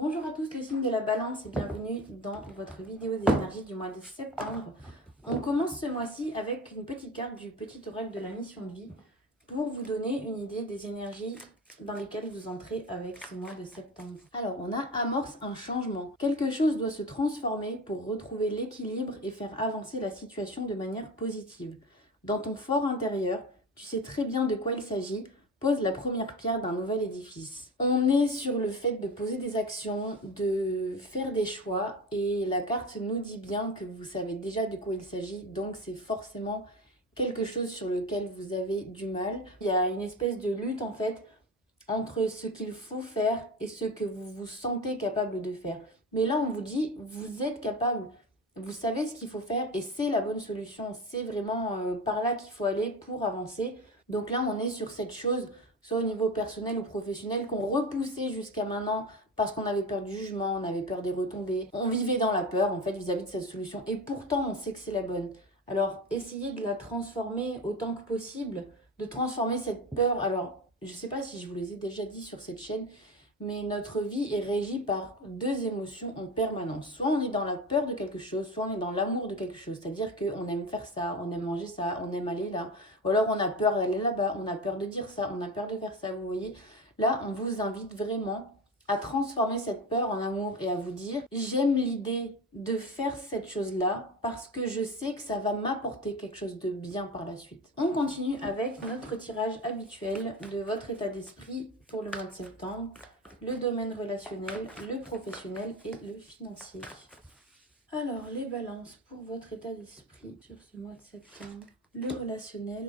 Bonjour à tous les signes de la balance et bienvenue dans votre vidéo des énergies du mois de septembre. On commence ce mois-ci avec une petite carte du petit oracle de la mission de vie pour vous donner une idée des énergies dans lesquelles vous entrez avec ce mois de septembre. Alors on a amorce un changement. Quelque chose doit se transformer pour retrouver l'équilibre et faire avancer la situation de manière positive. Dans ton fort intérieur, tu sais très bien de quoi il s'agit. Pose la première pierre d'un nouvel édifice. On est sur le fait de poser des actions, de faire des choix et la carte nous dit bien que vous savez déjà de quoi il s'agit, donc c'est forcément quelque chose sur lequel vous avez du mal. Il y a une espèce de lutte en fait entre ce qu'il faut faire et ce que vous vous sentez capable de faire. Mais là on vous dit vous êtes capable, vous savez ce qu'il faut faire et c'est la bonne solution, c'est vraiment par là qu'il faut aller pour avancer. Donc là, on est sur cette chose, soit au niveau personnel ou professionnel, qu'on repoussait jusqu'à maintenant parce qu'on avait peur du jugement, on avait peur des retombées. On vivait dans la peur, en fait, vis-à-vis de cette solution. Et pourtant, on sait que c'est la bonne. Alors, essayez de la transformer autant que possible, de transformer cette peur. Alors, je ne sais pas si je vous les ai déjà dit sur cette chaîne, mais notre vie est régie par deux émotions en permanence. Soit on est dans la peur de quelque chose, soit on est dans l'amour de quelque chose. C'est-à-dire qu'on aime faire ça, on aime manger ça, on aime aller là. Ou alors on a peur d'aller là-bas, on a peur de dire ça, on a peur de faire ça. Vous voyez, là, on vous invite vraiment à transformer cette peur en amour et à vous dire j'aime l'idée de faire cette chose-là parce que je sais que ça va m'apporter quelque chose de bien par la suite. On continue avec notre tirage habituel de votre état d'esprit pour le mois de septembre. Le domaine relationnel, le professionnel et le financier. Alors, les balances pour votre état d'esprit sur ce mois de septembre. Le relationnel,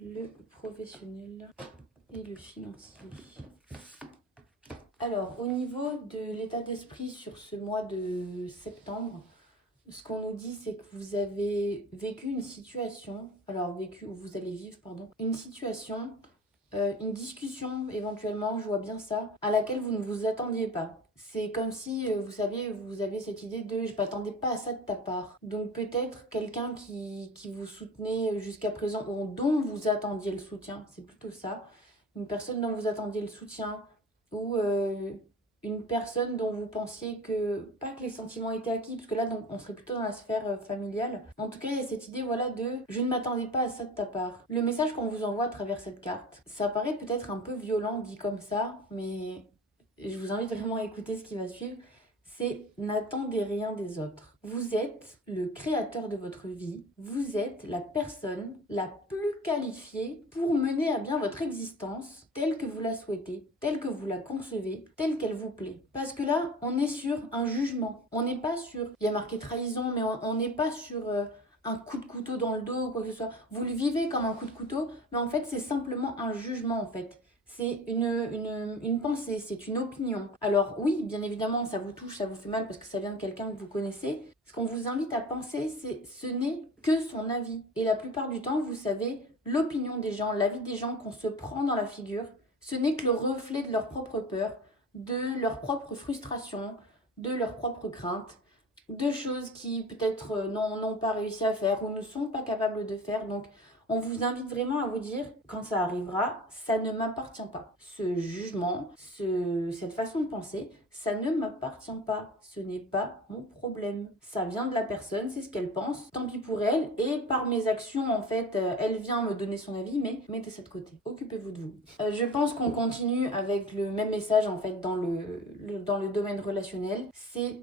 le professionnel et le financier. Alors, au niveau de l'état d'esprit sur ce mois de septembre, ce qu'on nous dit, c'est que vous avez vécu une situation, ou vous allez vivre, une situation, une discussion éventuellement, je vois bien ça, à laquelle vous ne vous attendiez pas. C'est comme si, vous saviez, vous avez cette idée de je m'attendais pas à ça de ta part. Donc peut-être quelqu'un qui vous soutenait jusqu'à présent ou dont vous attendiez le soutien, c'est plutôt ça. Une personne dont vous attendiez le soutien ou une personne dont vous pensiez pas que les sentiments étaient acquis, parce que là donc on serait plutôt dans la sphère familiale. En tout cas, il y a cette idée de je ne m'attendais pas à ça de ta part. Le message qu'on vous envoie à travers cette carte, ça paraît peut-être un peu violent dit comme ça, mais je vous invite vraiment à écouter ce qui va suivre. C'est n'attendez rien des autres. Vous êtes le créateur de votre vie. Vous êtes la personne la plus qualifiée pour mener à bien votre existence telle que vous la souhaitez, telle que vous la concevez, telle qu'elle vous plaît. Parce que là, on est sur un jugement. On n'est pas sur... Il y a marqué trahison, mais on n'est pas sur... un coup de couteau dans le dos ou quoi que ce soit. Vous le vivez comme un coup de couteau, mais en fait, c'est simplement un jugement, en fait. C'est une pensée, c'est une opinion. Alors oui, bien évidemment, ça vous touche, ça vous fait mal parce que ça vient de quelqu'un que vous connaissez. Ce qu'on vous invite à penser, ce n'est que son avis. Et la plupart du temps, vous savez, l'opinion des gens, l'avis des gens qu'on se prend dans la figure, ce n'est que le reflet de leur propre peur, de leur propre frustration, de leur propre crainte, de choses qui peut-être n'ont pas réussi à faire ou ne sont pas capables de faire. Donc, on vous invite vraiment à vous dire, quand ça arrivera, ça ne m'appartient pas. Ce jugement, cette façon de penser, ça ne m'appartient pas. Ce n'est pas mon problème. Ça vient de la personne, c'est ce qu'elle pense. Tant pis pour elle. Et par mes actions, en fait, elle vient me donner son avis, mais mettez ça de côté. Occupez-vous de vous. Je pense qu'on continue avec le même message, en fait, dans le domaine relationnel.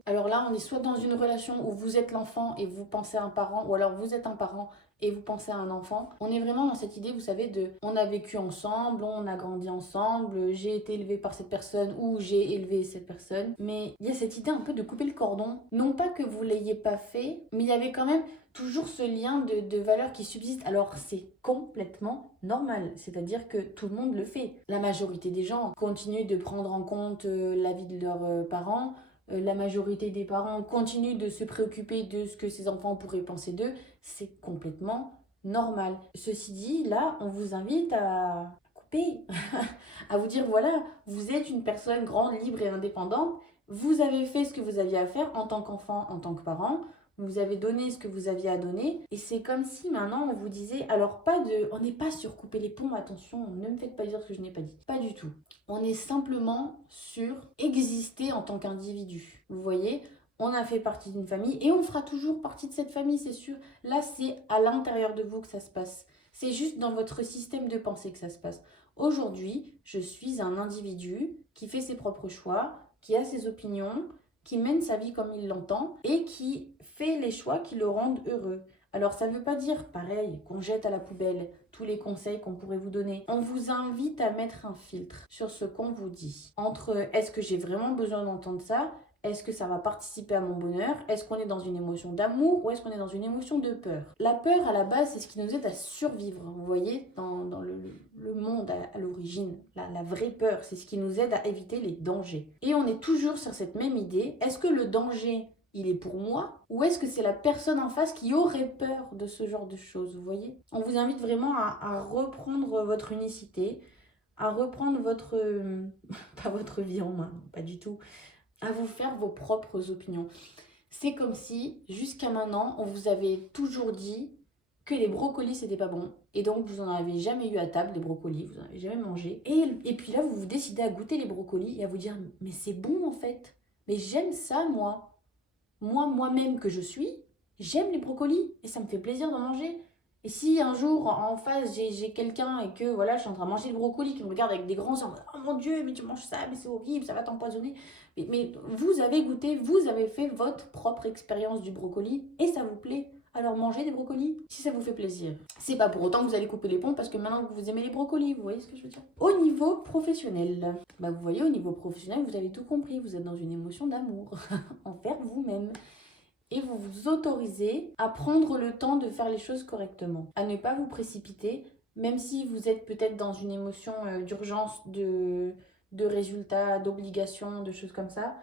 Alors là, on est soit dans une relation où vous êtes l'enfant et vous pensez à un parent, ou alors vous êtes un parent et vous pensez à un enfant. On est vraiment dans cette idée, vous savez, on a vécu ensemble, on a grandi ensemble, j'ai été élevée par cette personne ou j'ai élevé cette personne. Mais il y a cette idée un peu de couper le cordon. Non pas que vous l'ayez pas fait, mais il y avait quand même toujours ce lien de valeurs qui subsiste. Alors c'est complètement normal, c'est-à-dire que tout le monde le fait. La majorité des gens continuent de prendre en compte la vie de leurs parents. La majorité des parents continuent de se préoccuper de ce que ses enfants pourraient penser d'eux. C'est complètement normal. Ceci dit, là, on vous invite à couper, à vous dire, voilà, vous êtes une personne grande, libre et indépendante. Vous avez fait ce que vous aviez à faire en tant qu'enfant, en tant que parent. Vous avez donné ce que vous aviez à donner. Et c'est comme si maintenant on vous disait, alors on n'est pas sur couper les ponts, attention, ne me faites pas dire ce que je n'ai pas dit. Pas du tout. On est simplement sur exister en tant qu'individu. Vous voyez, on a fait partie d'une famille et on fera toujours partie de cette famille, c'est sûr. Là, c'est à l'intérieur de vous que ça se passe. C'est juste dans votre système de pensée que ça se passe. Aujourd'hui, je suis un individu qui fait ses propres choix, qui a ses opinions, qui mène sa vie comme il l'entend et qui fait les choix qui le rendent heureux. Alors ça ne veut pas dire, pareil, qu'on jette à la poubelle tous les conseils qu'on pourrait vous donner. On vous invite à mettre un filtre sur ce qu'on vous dit. Entre est-ce que j'ai vraiment besoin d'entendre ça ? Est-ce que ça va participer à mon bonheur ? Est-ce qu'on est dans une émotion d'amour ou est-ce qu'on est dans une émotion de peur ? La peur, à la base, c'est ce qui nous aide à survivre. Vous voyez, dans le monde à l'origine, la vraie peur, c'est ce qui nous aide à éviter les dangers. Et on est toujours sur cette même idée. Est-ce que le danger, il est pour moi ou est-ce que c'est la personne en face qui aurait peur de ce genre de choses, vous voyez ? On vous invite vraiment à reprendre votre unicité, à reprendre votre... pas votre vie en main, pas du tout, à vous faire vos propres opinions. C'est comme si, jusqu'à maintenant, on vous avait toujours dit que les brocolis, c'était pas bon. Et donc, vous n'en avez jamais eu à table, des brocolis, vous n'en avez jamais mangé. Et puis là, vous vous décidez à goûter les brocolis et à vous dire, mais c'est bon en fait. Mais j'aime ça, moi. Moi-même que je suis, j'aime les brocolis et ça me fait plaisir d'en manger. Et si un jour en face j'ai quelqu'un et que voilà, je suis en train de manger le brocoli, qui me regarde avec des grands yeux, oh mon Dieu, mais tu manges ça, mais c'est horrible, ça va t'empoisonner. Mais vous avez goûté, vous avez fait votre propre expérience du brocoli et ça vous plaît. Alors mangez des brocolis si ça vous fait plaisir. C'est pas pour autant que vous allez couper les ponts parce que maintenant que vous aimez les brocolis, vous voyez ce que je veux dire. Au niveau professionnel, vous voyez, au niveau professionnel, vous avez tout compris, vous êtes dans une émotion d'amour envers vous-même. Et vous vous autorisez à prendre le temps de faire les choses correctement, à ne pas vous précipiter, même si vous êtes peut-être dans une émotion d'urgence, de résultats, d'obligations, de choses comme ça.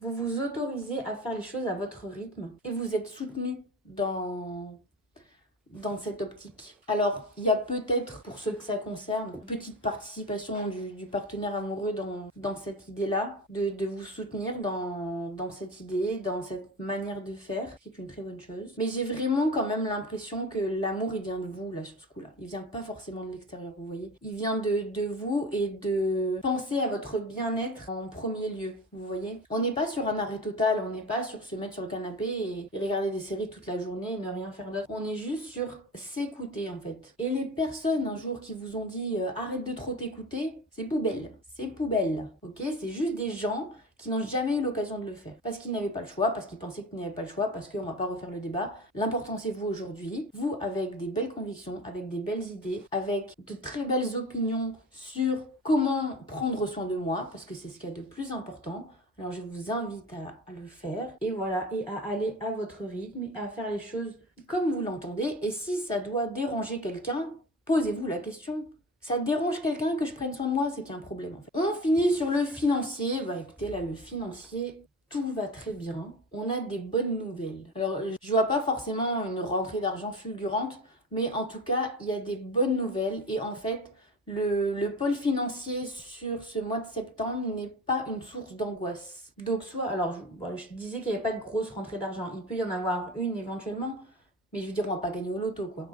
Vous vous autorisez à faire les choses à votre rythme et vous êtes soutenu dans cette optique. Alors, il y a peut-être, pour ceux que ça concerne, une petite participation du partenaire amoureux dans cette idée-là, de vous soutenir dans cette idée, dans cette manière de faire, ce qui est une très bonne chose. Mais j'ai vraiment quand même l'impression que l'amour, il vient de vous, là, sur ce coup-là. Il vient pas forcément de l'extérieur, vous voyez. Il vient de vous et de penser à votre bien-être en premier lieu, vous voyez. On n'est pas sur un arrêt total, on n'est pas sur se mettre sur le canapé et regarder des séries toute la journée et ne rien faire d'autre. On est juste sur s'écouter en fait. Et les personnes un jour qui vous ont dit arrête de trop t'écouter, c'est poubelle. C'est poubelle, ok? C'est juste des gens qui n'ont jamais eu l'occasion de le faire. Parce qu'ils n'avaient pas le choix, parce qu'ils pensaient qu'ils n'avaient pas le choix, parce qu'on ne va pas refaire le débat. L'important c'est vous aujourd'hui, vous avec des belles convictions, avec des belles idées, avec de très belles opinions sur comment prendre soin de moi, parce que c'est ce qu'il y a de plus important. Alors je vous invite à le faire et voilà, et à aller à votre rythme et à faire les choses comme vous l'entendez. Et si ça doit déranger quelqu'un, posez-vous la question. Ça dérange quelqu'un que je prenne soin de moi, c'est qu'il y a un problème en fait. On finit sur le financier. Écoutez, là le financier, tout va très bien. On a des bonnes nouvelles. Alors je vois pas forcément une rentrée d'argent fulgurante, mais en tout cas il y a des bonnes nouvelles et en fait le pôle financier sur ce mois de septembre n'est pas une source d'angoisse. Donc soit, alors je disais qu'il n'y avait pas de grosse rentrée d'argent, il peut y en avoir une éventuellement, mais je veux dire on va pas gagner au loto quoi.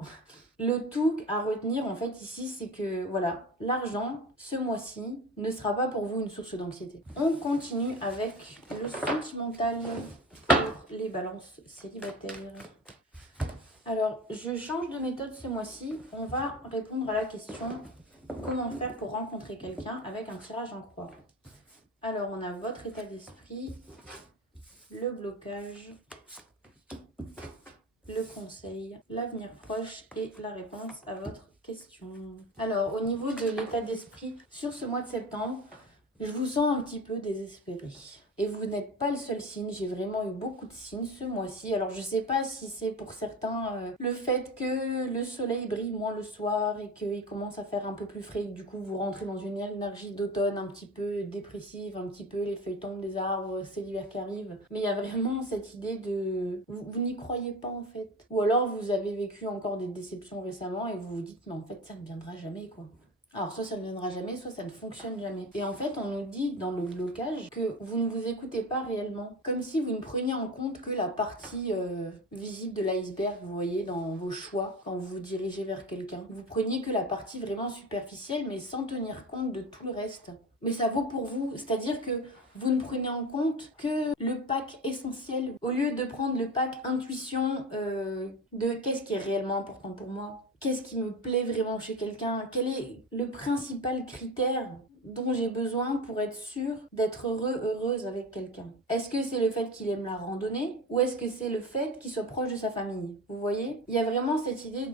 Le tout à retenir en fait ici, c'est que voilà, l'argent ce mois-ci ne sera pas pour vous une source d'anxiété. On continue avec le sentimental pour les balances célibataires. Alors je change de méthode ce mois-ci, on va répondre à la question comment faire pour rencontrer quelqu'un avec un tirage en croix. Alors, on a votre état d'esprit, le blocage, le conseil, l'avenir proche et la réponse à votre question. Alors, au niveau de l'état d'esprit, sur ce mois de septembre, je vous sens un petit peu désespéré. Et vous n'êtes pas le seul signe, j'ai vraiment eu beaucoup de signes ce mois-ci. Alors je sais pas si c'est pour certains le fait que le soleil brille moins le soir et qu'il commence à faire un peu plus frais. Du coup vous rentrez dans une énergie d'automne un petit peu dépressive, un petit peu les feuilles tombent des arbres, c'est l'hiver qui arrive. Mais il y a vraiment cette idée de... Vous n'y croyez pas en fait. Ou alors vous avez vécu encore des déceptions récemment et vous vous dites mais en fait ça ne viendra jamais quoi. Alors soit ça ne viendra jamais, soit ça ne fonctionne jamais. Et en fait, on nous dit dans le blocage que vous ne vous écoutez pas réellement. Comme si vous ne preniez en compte que la partie visible de l'iceberg, vous voyez, dans vos choix, quand vous vous dirigez vers quelqu'un. Vous preniez que la partie vraiment superficielle, mais sans tenir compte de tout le reste. Mais ça vaut pour vous, c'est-à-dire que vous ne prenez en compte que le pack essentiel, au lieu de prendre le pack intuition de qu'est-ce qui est réellement important pour moi, qu'est-ce qui me plaît vraiment chez quelqu'un, quel est le principal critère dont j'ai besoin pour être sûre d'être heureuse avec quelqu'un. Est-ce que c'est le fait qu'il aime la randonnée ou est-ce que c'est le fait qu'il soit proche de sa famille? Vous voyez? Il y a vraiment cette idée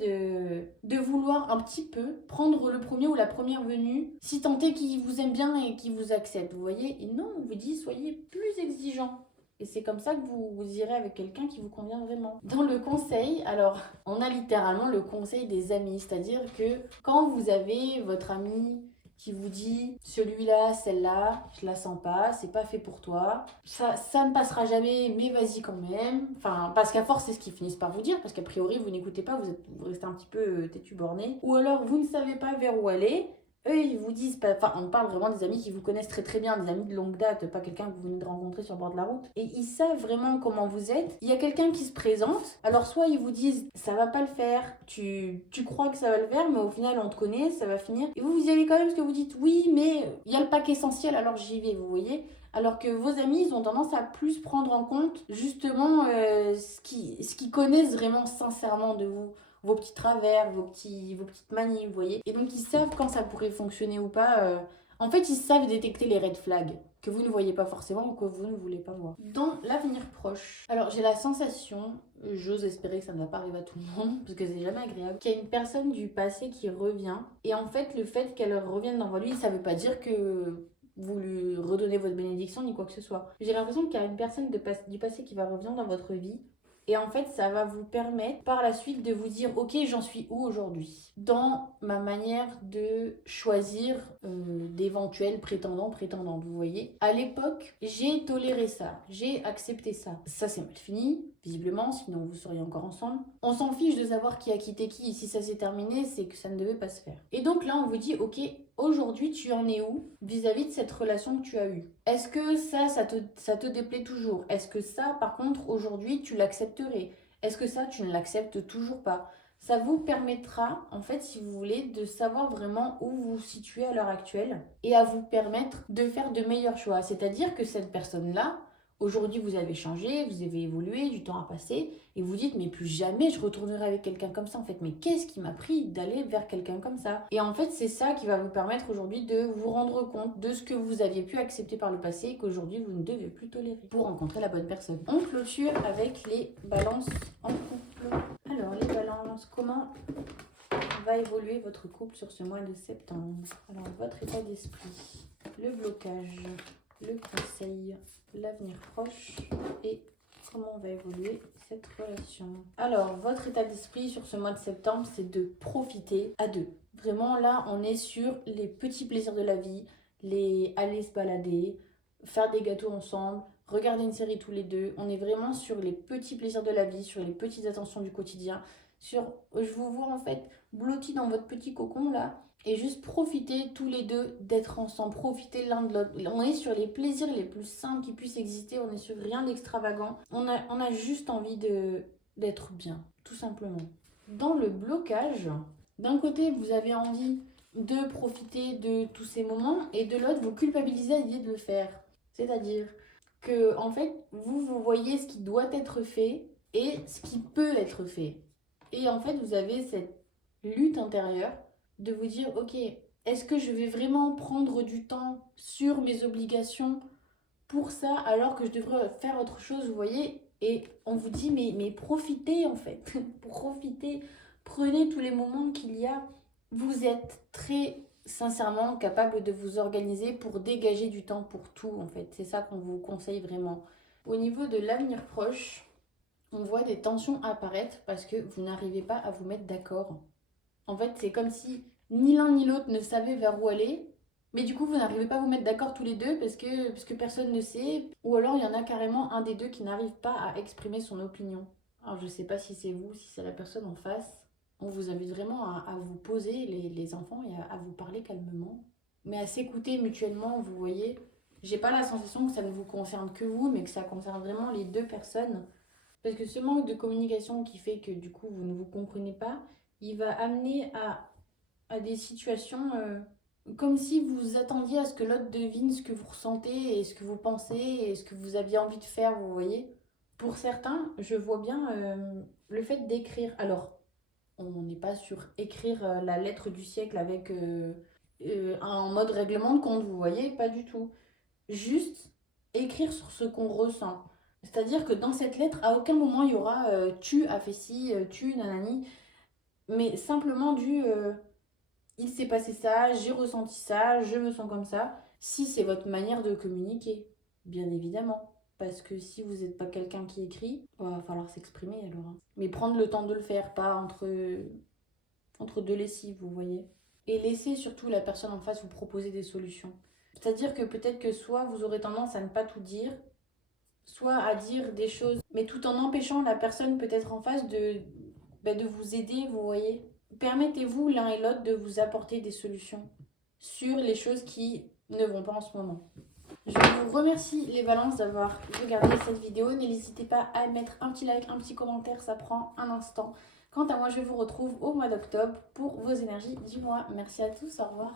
de vouloir un petit peu prendre le premier ou la première venue, si tant est qu'il vous aime bien et qu'il vous accepte. Vous voyez? Et non, on vous dit soyez plus exigeant. Et c'est comme ça que vous irez avec quelqu'un qui vous convient vraiment. Dans le conseil, alors, on a littéralement le conseil des amis. C'est-à-dire que quand vous avez votre ami qui vous dit celui-là, celle-là, je la sens pas, c'est pas fait pour toi, ça ne passera jamais, mais vas-y quand même. Enfin, parce qu'à force, c'est ce qu'ils finissent par vous dire, parce qu'a priori, vous n'écoutez pas, vous restez un petit peu têtu borné. Ou alors, vous ne savez pas vers où aller. Eux, ils vous disent, enfin, on parle vraiment des amis qui vous connaissent très très bien, des amis de longue date, pas quelqu'un que vous venez de rencontrer sur le bord de la route. Et ils savent vraiment comment vous êtes. Il y a quelqu'un qui se présente, alors soit ils vous disent, ça va pas le faire, tu crois que ça va le faire, mais au final on te connaît, ça va finir. Et vous y allez quand même parce que vous dites, oui, mais il y a le pack essentiel, alors j'y vais, vous voyez. Alors que vos amis, ils ont tendance à plus prendre en compte justement ce qu'ils connaissent vraiment sincèrement de vous, vos petits travers, vos petites manies, vous voyez. Et donc ils savent quand ça pourrait fonctionner ou pas. En fait, ils savent détecter les red flags que vous ne voyez pas forcément ou que vous ne voulez pas voir. Dans l'avenir proche, alors j'ai la sensation, j'ose espérer que ça ne va pas arriver à tout le monde, parce que c'est jamais agréable, qu'il y a une personne du passé qui revient. Et en fait, le fait qu'elle revienne dans votre vie, ça veut pas dire que vous lui redonnez votre bénédiction ni quoi que ce soit. J'ai l'impression qu'il y a une personne du passé qui va revenir dans votre vie. Et en fait, ça va vous permettre par la suite de vous dire, ok, j'en suis où aujourd'hui? Dans ma manière de choisir d'éventuels prétendants, prétendantes, vous voyez. À l'époque, j'ai toléré ça, j'ai accepté ça. Ça, c'est mal fini, visiblement, sinon vous seriez encore ensemble. On s'en fiche de savoir qui a quitté qui. Si ça s'est terminé, c'est que ça ne devait pas se faire. Et donc là, on vous dit, ok, aujourd'hui, tu en es où vis-à-vis de cette relation que tu as eue? Est-ce que ça te déplaît toujours? Est-ce que ça, par contre, aujourd'hui, tu l'accepterais? Est-ce que ça, tu ne l'acceptes toujours pas? Ça vous permettra, en fait, si vous voulez, de savoir vraiment où vous vous situez à l'heure actuelle et à vous permettre de faire de meilleurs choix. C'est-à-dire que cette personne-là, aujourd'hui, vous avez changé, vous avez évolué, du temps a passé, et vous dites, mais plus jamais je retournerai avec quelqu'un comme ça, en fait. Mais qu'est-ce qui m'a pris d'aller vers quelqu'un comme ça? Et en fait, c'est ça qui va vous permettre aujourd'hui de vous rendre compte de ce que vous aviez pu accepter par le passé et qu'aujourd'hui, vous ne devez plus tolérer pour rencontrer la bonne personne. On clôture avec les balances en couple. Alors, les balances, comment va évoluer votre couple sur ce mois de septembre? Alors, votre état d'esprit, le blocage, le conseil, l'avenir proche et comment va évoluer cette relation. Alors, votre état d'esprit sur ce mois de septembre, c'est de profiter à deux. Vraiment, là, on est sur les petits plaisirs de la vie, les aller se balader, faire des gâteaux ensemble, regarder une série tous les deux. On est vraiment sur les petits plaisirs de la vie, sur les petites attentions du quotidien. Je vous vois en fait blottis dans votre petit cocon là et juste profiter tous les deux d'être ensemble, profiter l'un de l'autre. On est sur les plaisirs les plus simples qui puissent exister, on est sur rien d'extravagant. On a juste envie d'être bien, tout simplement. Dans le blocage, d'un côté vous avez envie de profiter de tous ces moments et de l'autre vous culpabilisez à l'idée de le faire. C'est-à-dire que en fait vous voyez ce qui doit être fait et ce qui peut être fait. Et en fait, vous avez cette lutte intérieure de vous dire, ok, est-ce que je vais vraiment prendre du temps sur mes obligations pour ça alors que je devrais faire autre chose, vous voyez? Et on vous dit, mais profitez en fait, profitez, prenez tous les moments qu'il y a. Vous êtes très sincèrement capable de vous organiser pour dégager du temps pour tout en fait. C'est ça qu'on vous conseille vraiment. Au niveau de l'avenir proche, on voit des tensions apparaître parce que vous n'arrivez pas à vous mettre d'accord. En fait, c'est comme si ni l'un ni l'autre ne savait vers où aller, mais du coup, vous n'arrivez pas à vous mettre d'accord tous les deux parce que personne ne sait. Ou alors, il y en a carrément un des deux qui n'arrive pas à exprimer son opinion. Alors, je sais pas si c'est vous, si c'est la personne en face. On vous invite vraiment à vous poser, les enfants, et à vous parler calmement, mais à s'écouter mutuellement, vous voyez. J'ai pas la sensation que ça ne vous concerne que vous, mais que ça concerne vraiment les deux personnes. Parce que ce manque de communication qui fait que du coup vous ne vous comprenez pas, il va amener à des situations comme si vous attendiez à ce que l'autre devine ce que vous ressentez et ce que vous pensez et ce que vous aviez envie de faire, vous voyez. Pour certains, je vois bien le fait d'écrire. Alors, on n'est pas sur écrire la lettre du siècle avec un mode règlement de compte, vous voyez, pas du tout. Juste écrire sur ce qu'on ressent. C'est-à-dire que dans cette lettre, à aucun moment il y aura tu as fait ci, tu, nanani, mais simplement du il s'est passé ça, j'ai ressenti ça, je me sens comme ça. Si c'est votre manière de communiquer, bien évidemment. Parce que si vous n'êtes pas quelqu'un qui écrit, il va falloir s'exprimer alors, hein. Mais prendre le temps de le faire, pas entre deux lessives, vous voyez. Et laisser surtout la personne en face vous proposer des solutions. C'est-à-dire que peut-être que soit vous aurez tendance à ne pas tout dire, soit à dire des choses, mais tout en empêchant la personne peut-être en face de vous aider, vous voyez. Permettez-vous l'un et l'autre de vous apporter des solutions sur les choses qui ne vont pas en ce moment. Je vous remercie les balances d'avoir regardé cette vidéo. N'hésitez pas à mettre un petit like, un petit commentaire, ça prend un instant. Quant à moi, je vous retrouve au mois d'octobre pour vos énergies du mois. Merci à tous, au revoir.